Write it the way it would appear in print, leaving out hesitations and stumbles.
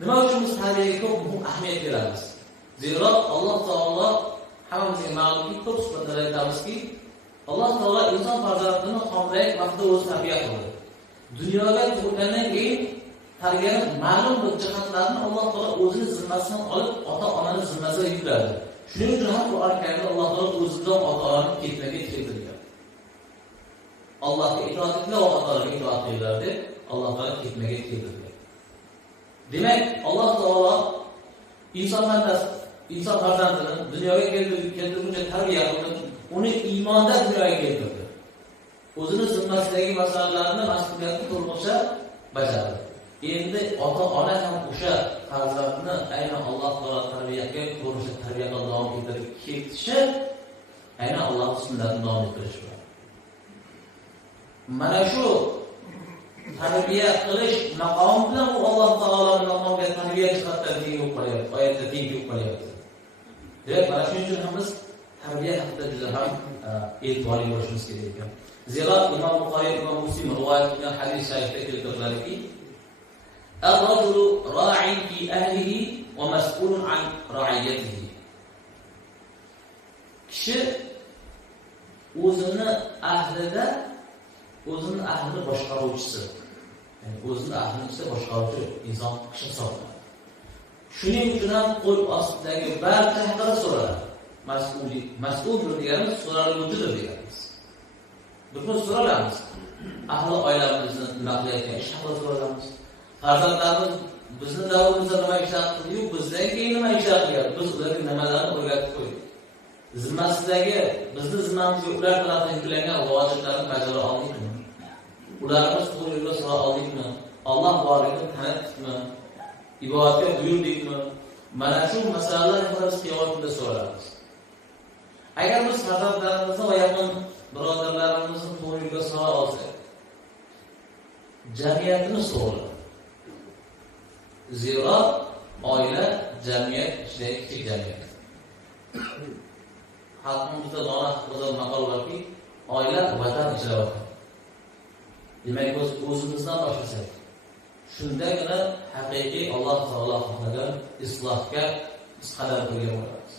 Nima uchun biz tarbiyaga ko'p ahamiyat beramiz? Zero Alloh taolo hammamizga ma'lumki, ko'p suhbatlarda aytamizki, Alloh taolo inson farzandini homilalik vaqtida o'zi tarbiya qiladi. Dunyoga tug'ilgandan keyin tarbiyaning ma'lum bir jihatlarini Alloh taolo o'zining zimmasidan olib, ota-onaning zimmasiga yukladi. Shuning uchun ham Qur'on Karimda Alloh taolo o'zidan ota-onani ketmaga keltirgan. Allohga itoat qilinglar, ota-onaga itoat qilinglar deb Alloh taolo ketmaga keltirgan. Demak, Alloh taolo inson farzandini dunyoga keltirguncha tarbiya qildi, uni iymonda dunyoga keltirdi. O'zining zimmasidagi masalalarni mas'uliyatni to'liqcha bajardi. Endi ota-ona ham o'sha farzandni aynan Alloh taolo tarbiyaga ko'rishib, tarbiyaga davom ettirib ketishi, aynan Alloh sunnatini davom ettirish bilan. Mana shu tarbiya qilish maqom bilan u Alloh taoloning maqomiga tarbiya jihatdan teng bo'lib qolyapti, oyatda teng bo'lib qolyapti. Demak, mana shuning uchun ham biz tarbiya haqida juda ham e'tiborli bo'lishimiz kerak ekan. Zero Imom Buxoriy, Imom Muslim rivoyat qilgan hadis sharifda keltiriladi, "Ar-rajulu ra'in fi ahlihi va mas'ulun an ra'iyatihi." Kishi o'zini ahlida o'zini ahlini boshqaruvchisi. Ya'ni o'zini ahlini ichida boshqaruvchi inson kishi hisoblanadi. Shuning uchun ham qo'l ostidagi barcha haqida so'raladi. Mas'ul degani so'raluvchidir deganimiz. Biz so'ralamiz. Ahli oilamizni nima qilayotgan ish haqida so'ralamiz. Farzandlarimiz bizni davrimizda nima ishlar qildi-yu, bizdan keyin nima ishlar qilyapti? Biz ularga nimalarni o'rgatib qo'ydik. Zimmasidagi, bizni zimmamizga ular tomonidan yuklangan vojiblarni bajara oldikmi? Ularimiz to'g'ri yo'lga sola oldikmi? Alloh borligini tanitdikmi? Ibodatga buyurdikmi? Mana shu masalalar haqida biz qiyomat kunida so'raymiz. Agar biz farzandlarimizni va yaqin birodarlarimizni to'g'ri yo'lga sola olsak, jamiyatni so'raymiz. Zero oila, jamiyat ichidagi kichik jamiyat. Xalqimizda dono haqida maqol borki, oila vatan ichida vatan. Demak, biz o'zimizdan boshlasak, shundagina haqiqiy Alloh taolo xohlagan islohga biz qadam qo'ygan bo'lamiz.